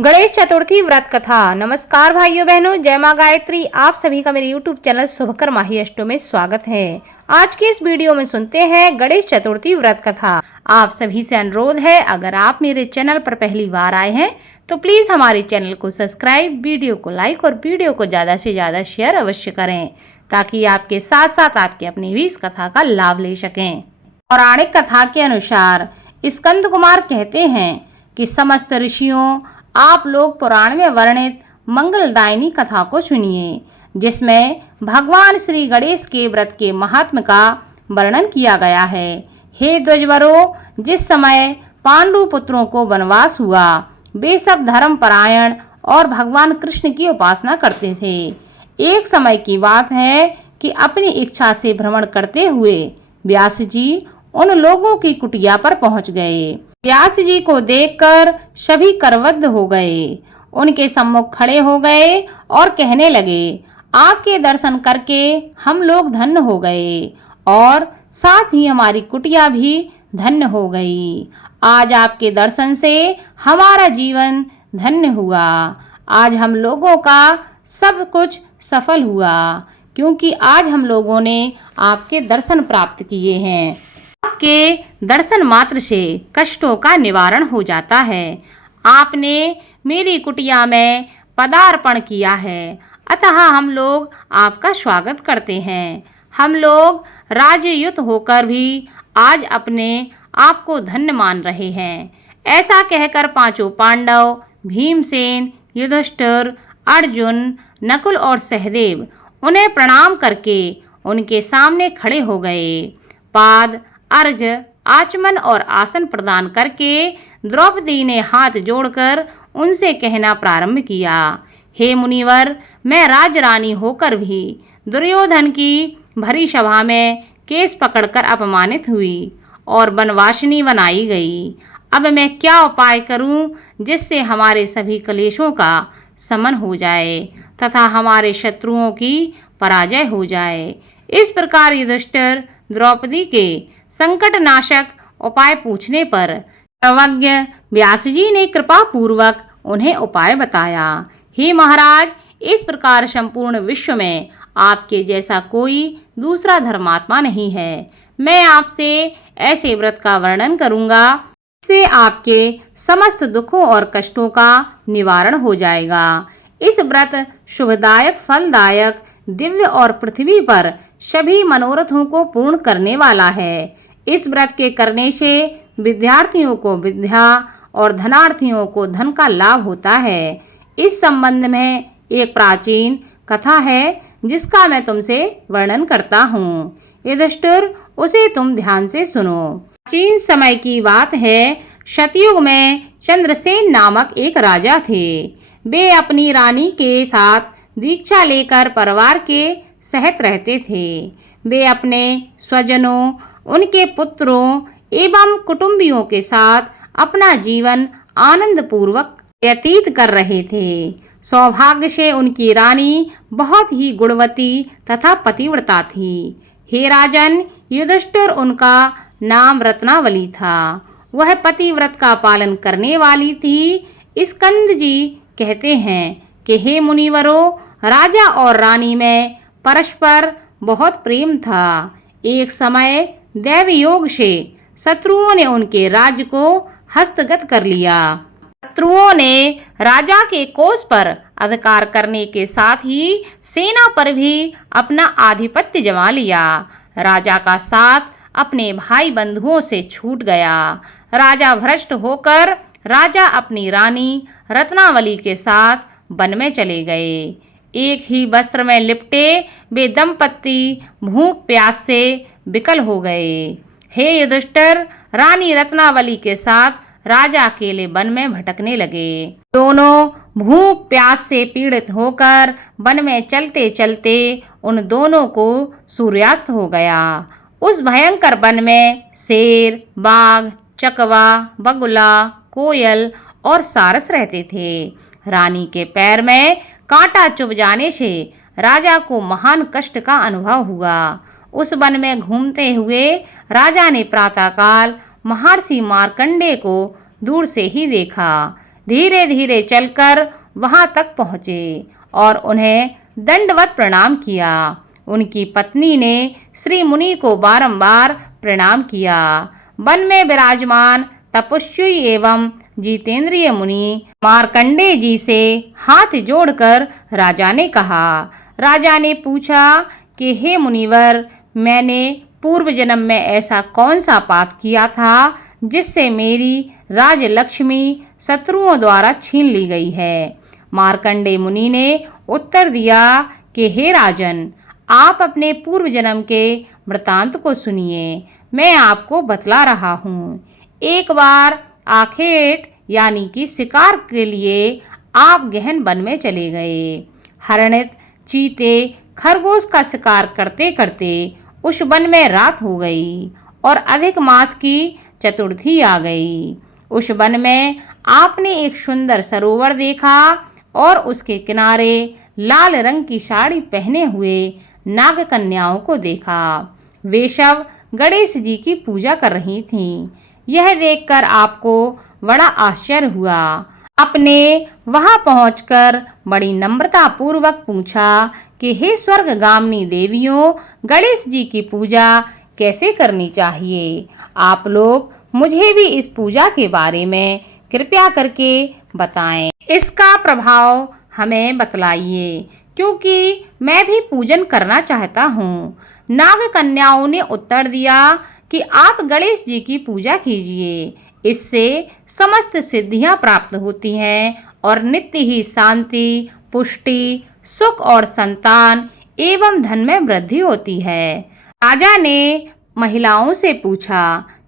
गणेश चतुर्थी व्रत कथा। नमस्कार भाइयों बहनों, जय माँ गायत्री। आप सभी का मेरे YouTube चैनल शुभकर माही अष्टो में स्वागत है। आज के इस वीडियो में सुनते हैं गणेश चतुर्थी व्रत कथा। आप सभी से अनुरोध है, अगर आप मेरे चैनल पर पहली बार आए हैं तो प्लीज हमारे चैनल को सब्सक्राइब, वीडियो को लाइक और वीडियो को ज्यादा से ज्यादा शेयर अवश्य करें, ताकि आपके साथ साथ आपके अपने भी इस कथा का लाभ ले सकें। पौराणिक कथा के अनुसार स्कंद कुमार कहते हैं कि समस्त ऋषियों, आप लोग पुराण में वर्णित मंगलदायिनी कथा को सुनिए, जिसमें भगवान श्री गणेश के व्रत के महात्म का वर्णन किया गया है। हे द्विजवरों, जिस समय पांडु पुत्रों को वनवास हुआ, वे सब धर्म परायण और भगवान कृष्ण की उपासना करते थे। एक समय की बात है कि अपनी इच्छा से भ्रमण करते हुए व्यास जी उन लोगों की कुटिया पर पहुंच गए। व्यास जी को देखकर सभी करवद्ध हो गए, उनके सम्मुख खड़े हो गए और कहने लगे, आपके दर्शन करके हम लोग धन्य हो गए और साथ ही हमारी कुटिया भी धन्य हो गई। आज आपके दर्शन से हमारा जीवन धन्य हुआ। आज हम लोगों का सब कुछ सफल हुआ, क्योंकि आज हम लोगों ने आपके दर्शन प्राप्त किए हैं। आपके दर्शन मात्र से कष्टों का निवारण हो जाता है। आपने मेरी कुटिया में पदार्पण किया है, अतः हम लोग आपका स्वागत करते हैं। हम लोग राजयुत होकर भी आज अपने आप को धन्य मान रहे हैं। ऐसा कहकर पांचों पांडव, भीमसेन, युधिष्ठिर, अर्जुन, नकुल और सहदेव उन्हें प्रणाम करके उनके सामने खड़े हो गए। पाद, अर्घ्य, आचमन और आसन प्रदान करके द्रौपदी ने हाथ जोड़कर उनसे कहना प्रारंभ किया, हे मुनिवर, मैं राजरानी होकर भी दुर्योधन की भरी सभा में केस पकड़कर अपमानित हुई और वनवासिनी बनाई गई। अब मैं क्या उपाय करूं जिससे हमारे सभी क्लेशों का शमन हो जाए तथा हमारे शत्रुओं की पराजय हो जाए। इस प्रकार युधिष्ठिर द्रौपदी के संकट नाशक उपाय पूछने पर सर्वज्ञ व्यास जी ने कृपा पूर्वक उन्हें उपाय बताया। हे महाराज, इस प्रकार संपूर्ण विश्व में आपके जैसा कोई दूसरा धर्मात्मा नहीं है। मैं आपसे ऐसे व्रत का वर्णन करूंगा, इससे आपके समस्त दुखों और कष्टों का निवारण हो जाएगा। इस व्रत शुभदायक, फलदायक, दिव्य और पृथ्वी पर सभी मनोरथों को पूर्ण करने वाला है। इस व्रत के करने से विद्यार्थियों को विद्या और धनार्थियों को धन का लाभ होता है। इस संबंध में एक प्राचीन कथा है जिसका मैं तुमसे वर्णन करता हूँ। युधिष्ठिर, उसे तुम ध्यान से सुनो। प्राचीन समय की बात है। सतयुग में चंद्रसेन नामक एक राजा थे। वे अपनी रानी के साथ दीक्षा लेकर परिवार के सहित रहते थे। वे अपने स्वजनों, उनके पुत्रों एवं कुटुंबियों के साथ अपना जीवन आनंद पूर्वक व्यतीत कर रहे थे। सौभाग्य से उनकी रानी बहुत ही गुणवती तथा पतिव्रता थी। हे राजन, युधिष्ठिर उनका नाम रत्नावली था। वह पतिव्रत का पालन करने वाली थी। स्कंद जी कहते हैं कि हे मुनिवरों, राजा और रानी में परस्पर बहुत प्रेम था। एक समय दैव योग से शत्रुओं ने उनके राज्य को हस्तगत कर लिया। शत्रुओं ने राजा के कोष पर अधिकार करने के साथ ही सेना पर भी अपना आधिपत्य जमा लिया। राजा का साथ अपने भाई बंधुओं से छूट गया। राजा भ्रष्ट होकर राजा अपनी रानी रत्नावली के साथ वन में चले गए। एक ही वस्त्र में लिपटे वे दंपत्ति भूख प्यास से विकल हो गए। हे युधिष्ठिर, रानी रत्नावली के साथ राजा अकेले वन में भटकने लगे। दोनों भूख प्यास से पीड़ित होकर वन में चलते चलते उन दोनों को सूर्यास्त हो गया। उस भयंकर वन में शेर, बाघ, चकवा, बगुला, कोयल और सारस रहते थे। रानी के पैर में कांटा चुभ जाने से राजा को महान कष्ट का अनुभव हुआ। उस वन में घूमते हुए राजा ने प्रातःकाल महर्षि मार्कंडेय को दूर से ही देखा। धीरे धीरे चलकर वहां तक पहुँचे और उन्हें दंडवत प्रणाम किया। उनकी पत्नी ने श्री मुनि को बारंबार प्रणाम किया। वन में विराजमान तपस्वी एवं जितेंद्रिय मुनि मार्कंडेय जी से हाथ जोड़कर राजा ने कहा। राजा ने पूछा कि हे मुनिवर, मैंने पूर्व जन्म में ऐसा कौन सा पाप किया था जिससे मेरी राजलक्ष्मी शत्रुओं द्वारा छीन ली गई है। मार्कंडेय मुनि ने उत्तर दिया कि हे राजन, आप अपने पूर्व जन्म के वृतांत को सुनिए। मैं आपको बतला रहा हूँ। एक बार आखेट यानी कि शिकार के लिए आप गहन वन में चले गए। हरिणित, चीते, खरगोश का शिकार करते करते उस वन में रात हो गई और अधिक मास की चतुर्थी आ गई। उस वन में आपने एक सुंदर सरोवर देखा और उसके किनारे लाल रंग की साड़ी पहने हुए नाग कन्याओं को देखा। वे सब गणेश जी की पूजा कर रही थीं। यह देखकर आपको बड़ा आश्चर्य हुआ। आपने वहां पहुंचकर बड़ी नम्रता पूर्वक पूछा कि हे स्वर्गगामिनी देवियों, गणेश जी की पूजा कैसे करनी चाहिए? आप लोग मुझे भी इस पूजा के बारे में कृपया करके बताएं। इसका प्रभाव हमें बतलाइए, क्योंकि मैं भी पूजन करना चाहता हूँ। नाग कन्याओं ने उत्तर दिया कि आप गणेश जी की पूजा कीजिए। इससे समस्त सिद्धियां प्राप्त होती हैं और नित्य ही शांति, पुष्टि, सुख और संतान एवं धन में वृद्धि होती है। राजा ने महिलाओं से पूछा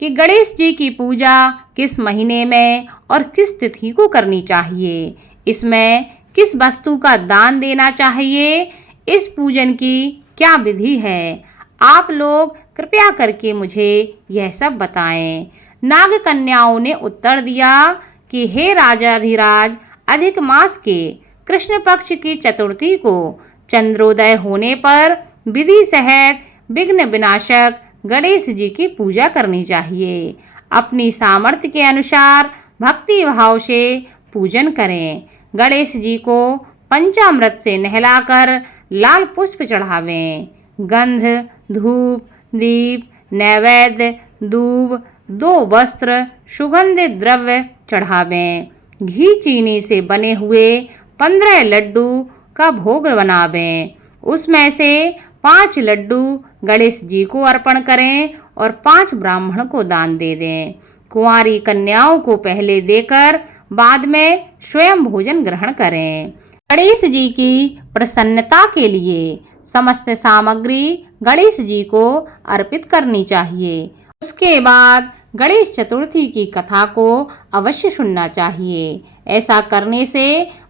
कि गणेश जी की पूजा किस महीने में और किस तिथि को करनी चाहिए? इसमें किस वस्तु का दान देना चाहिए? इस पूजन की क्या विधि है? आप लोग कृपया करके मुझे यह सब बताएं। नाग कन्याओं ने उत्तर दिया कि हे राजाधिराज, अधिक मास के कृष्ण पक्ष की चतुर्थी को चंद्रोदय होने पर विधि सहित विघ्न विनाशक गणेश जी की पूजा करनी चाहिए। अपनी सामर्थ्य के अनुसार भक्ति भाव से पूजन करें। गणेश जी को पंचामृत से नहलाकर लाल पुष्प चढ़ावें। गंध, धूप, दीप, नैवेद्य, दूब, 2 वस्त्र, सुगंधित द्रव्य चढ़ावें। घी चीनी से बने हुए 15 लड्डू का भोग बनावें। उसमें से 5 लड्डू गणेश जी को अर्पण करें और 5 ब्राह्मण को दान दे दें। कुंवारी कन्याओं को पहले देकर बाद में स्वयं भोजन ग्रहण करें। गणेश जी की प्रसन्नता के लिए समस्त सामग्री गणेश जी को अर्पित करनी चाहिए। उसके बाद गणेश चतुर्थी की कथा को अवश्य सुनना चाहिए। ऐसा करने से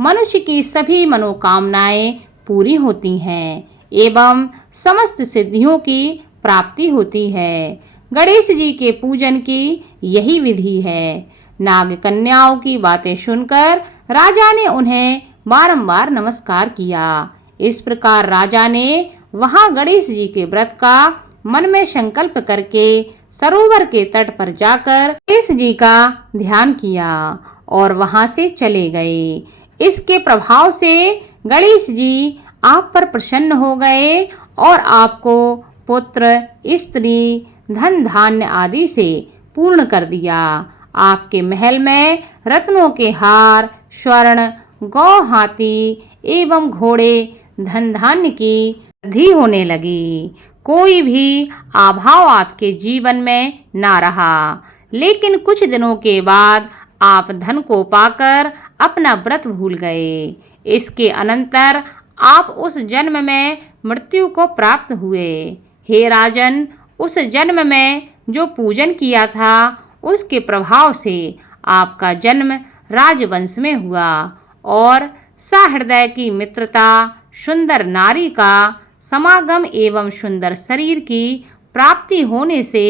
मनुष्य की सभी मनोकामनाएं पूरी होती हैं एवं समस्त सिद्धियों की प्राप्ति होती है। गणेश जी के पूजन की यही विधि है। नाग कन्याओं की बातें सुनकर राजा ने उन्हें बारंबार नमस्कार किया। इस प्रकार राजा ने वहां गणेश जी के व्रत का मन में संकल्प करके सरोवर के तट पर जाकर गणेश जी का ध्यान किया और वहां से चले गए। इसके प्रभाव से गणेश जी आप पर प्रसन्न हो गए और आपको पुत्र, स्त्री, धन धान्य आदि से पूर्ण कर दिया। आपके महल में रत्नों के हार, स्वर्ण, गौ, हाथी एवं घोड़े, धन धान्य की वृद्धि होने लगी। कोई भी अभाव आपके जीवन में ना रहा। लेकिन कुछ दिनों के बाद आप धन को पाकर अपना व्रत भूल गए। इसके अनंतर आप उस जन्म में मृत्यु को प्राप्त हुए। हे राजन, उस जन्म में जो पूजन किया था उसके प्रभाव से आपका जन्म राजवंश में हुआ और सहृदय की मित्रता, सुंदर नारी का समागम एवं सुंदर शरीर की प्राप्ति होने से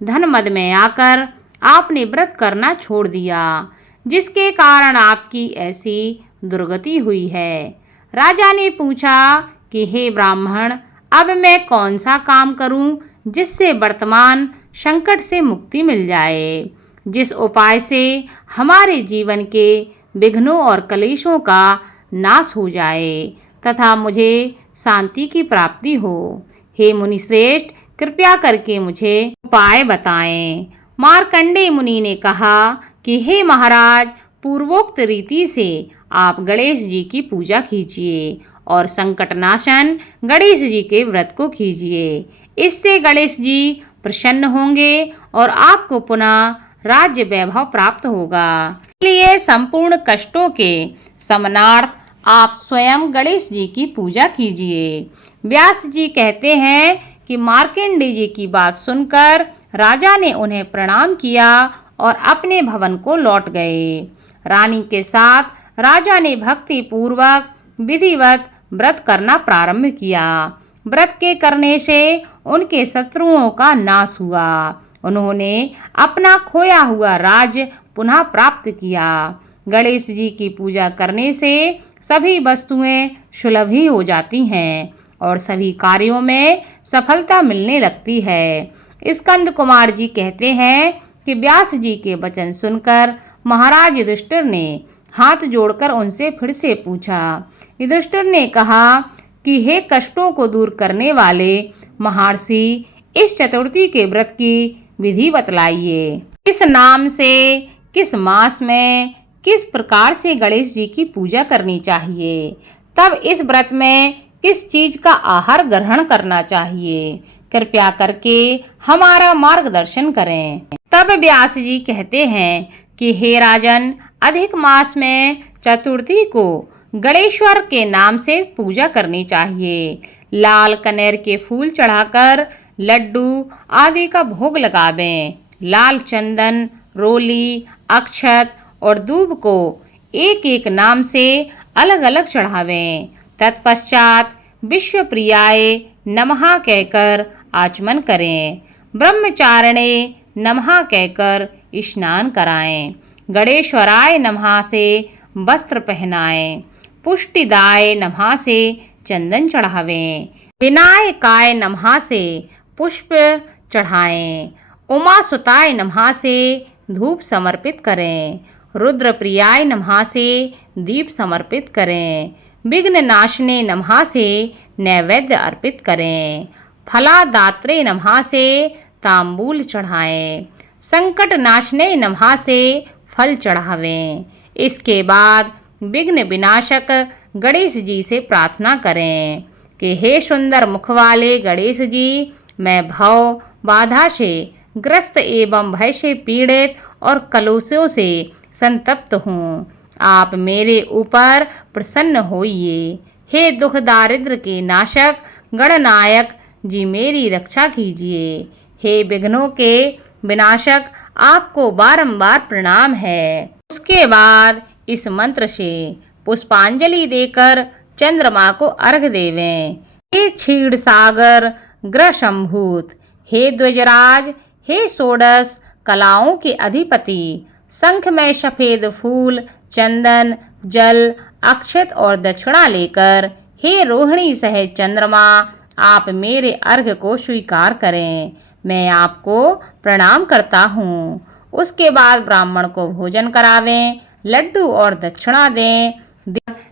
धनमद में आकर आपने व्रत करना छोड़ दिया, जिसके कारण आपकी ऐसी दुर्गति हुई है। राजा ने पूछा कि हे ब्राह्मण, अब मैं कौन सा काम करूं जिससे वर्तमान संकट से मुक्ति मिल जाए, जिस उपाय से हमारे जीवन के विघ्नों और कलेशों का नाश हो जाए तथा मुझे शांति की प्राप्ति हो। हे मुनि श्रेष्ठ, कृपया करके मुझे उपाय बताएं। मार्कंडेय मुनि ने कहा कि हे महाराज, पूर्वोक्त रीति से आप गणेश जी की पूजा कीजिए और संकटनाशन गणेश जी के व्रत को कीजिए। इससे गणेश जी प्रसन्न होंगे और आपको पुनः राज्य वैभव प्राप्त होगा। इसलिए संपूर्ण कष्टों के समनार्थ आप स्वयं गणेश जी की पूजा कीजिए। व्यास जी कहते हैं कि मार्कंडेय जी की बात सुनकर राजा ने उन्हें प्रणाम किया और अपने भवन को लौट गए। रानी के साथ राजा ने भक्ति पूर्वक विधिवत व्रत करना प्रारंभ किया। व्रत के करने से उनके शत्रुओं का नाश हुआ। उन्होंने अपना खोया हुआ राज्य पुनः प्राप्त किया। गणेश जी की पूजा करने से सभी वस्तुएं सुलभ ही हो जाती हैं और सभी कार्यों में सफलता मिलने लगती है। स्कंद कुमार जी कहते हैं कि व्यास जी के वचन सुनकर महाराज युधिष्ठिर ने हाथ जोड़कर उनसे फिर से पूछा। युधिष्ठिर ने कहा कि हे कष्टों को दूर करने वाले महर्षि, इस चतुर्थी के व्रत की विधि बतलाइए। किस नाम से, किस मास में, किस प्रकार से गणेश जी की पूजा करनी चाहिए, तब इस व्रत में किस चीज का आहार ग्रहण करना चाहिए, कृपया करके हमारा मार्गदर्शन करें। तब व्यास जी कहते हैं कि हे राजन, अधिक मास में चतुर्थी को गणेश्वर के नाम से पूजा करनी चाहिए। लाल कनेर के फूल चढ़ाकर लड्डू आदि का भोग लगावें। लाल चंदन, रोली, अक्षत और दूब को एक एक नाम से अलग अलग चढ़ावें। तत्पश्चात विश्व प्रियाय नमः कहकर आचमन करें। ब्रह्मचारिणे नमः कहकर स्नान कराएं। गणेश्वराय नमः से वस्त्र पहनाएं। पुष्टिदाय नमः से चंदन चढ़ावें। विनायकाय नमः से पुष्प चढ़ाएं। उमासुताय नमः से धूप समर्पित करें। रुद्रप्रियाय नमः से दीप समर्पित करें। विघ्ननाशिने नमः से नैवेद्य अर्पित करें। फलादात्रे नमः से तांबूल चढ़ाएं। संकटनाशिने नमः से फल चढ़ावें। इसके बाद विघ्न विनाशक गणेश जी से प्रार्थना करें कि हे सुंदर मुख वाले गणेश जी, मैं भव बाधा से ग्रस्त एवं भय से पीड़ित और कलुषों से संतप्त हूँ। आप मेरे ऊपर प्रसन्न होइए। हे दुख दारिद्र के नाशक गणनायक जी, मेरी रक्षा कीजिए। हे विघ्नों के विनाशक, आपको बारंबार प्रणाम है। उसके बाद इस मंत्र से पुष्पांजलि देकर चंद्रमा को अर्घ देवें। हे क्षीर सागर ग्रह संभूत, हे द्विजराज, हे षोडश कलाओं के अधिपति, शंख में सफेद फूल, चंदन, जल, अक्षत और दक्षिणा लेकर हे रोहिणी सहित चंद्रमा, आप मेरे अर्घ को स्वीकार करें। मैं आपको प्रणाम करता हूँ। उसके बाद ब्राह्मण को भोजन करावें, लड्डू और दक्षिणा दें।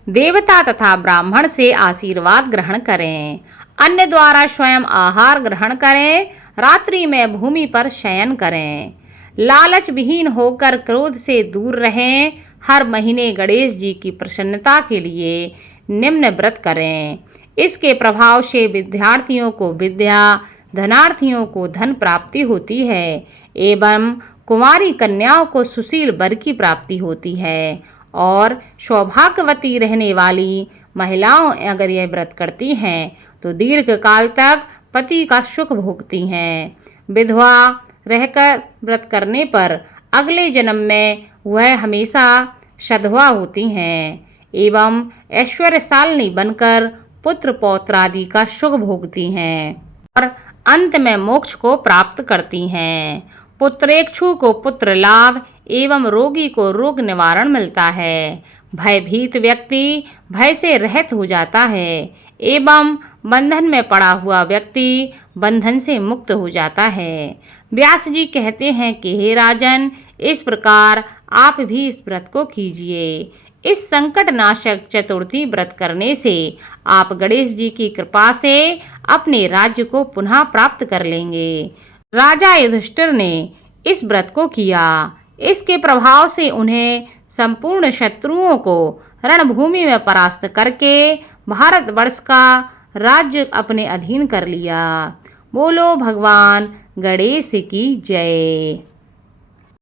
देवता तथा ब्राह्मण से आशीर्वाद ग्रहण करें। अन्य द्वारा स्वयं आहार ग्रहण करें। रात्रि में भूमि पर शयन करें। लालच विहीन होकर क्रोध से दूर रहें। हर महीने गणेश जी की प्रसन्नता के लिए निम्न व्रत करें। इसके प्रभाव से विद्यार्थियों को विद्या, धनार्थियों को धन प्राप्ति होती है एवं कुमारी कन्याओं को सुशील वर की प्राप्ति होती है। और सौभाग्यवती रहने वाली महिलाओं अगर यह व्रत करती हैं तो दीर्घ काल तक पति का सुख भोगती हैं। विधवा रहकर व्रत करने पर अगले जन्म में वह हमेशा सधवा होती हैं एवं ऐश्वर्यशालिनी बनकर पुत्र पौत्र आदि का सुख भोगती हैं और अंत में मोक्ष को प्राप्त करती हैं। पुत्रेक्षु को पुत्र लाभ एवं रोगी को रोग निवारण मिलता है। भयभीत व्यक्ति भय से रहित हो जाता है एवं बंधन में पड़ा हुआ व्यक्ति बंधन से मुक्त हो जाता है। व्यास जी कहते हैं कि हे राजन, इस प्रकार आप भी इस व्रत को कीजिए। इस संकट नाशक चतुर्थी व्रत करने से आप गणेश जी की कृपा से अपने राज्य को पुनः प्राप्त कर लेंगे। राजा युधिष्ठिर ने इस व्रत को किया। इसके प्रभाव से उन्हें संपूर्ण शत्रुओं को रणभूमि में परास्त करके भारतवर्ष का राज्य अपने अधीन कर लिया। बोलो भगवान गणेश की जय।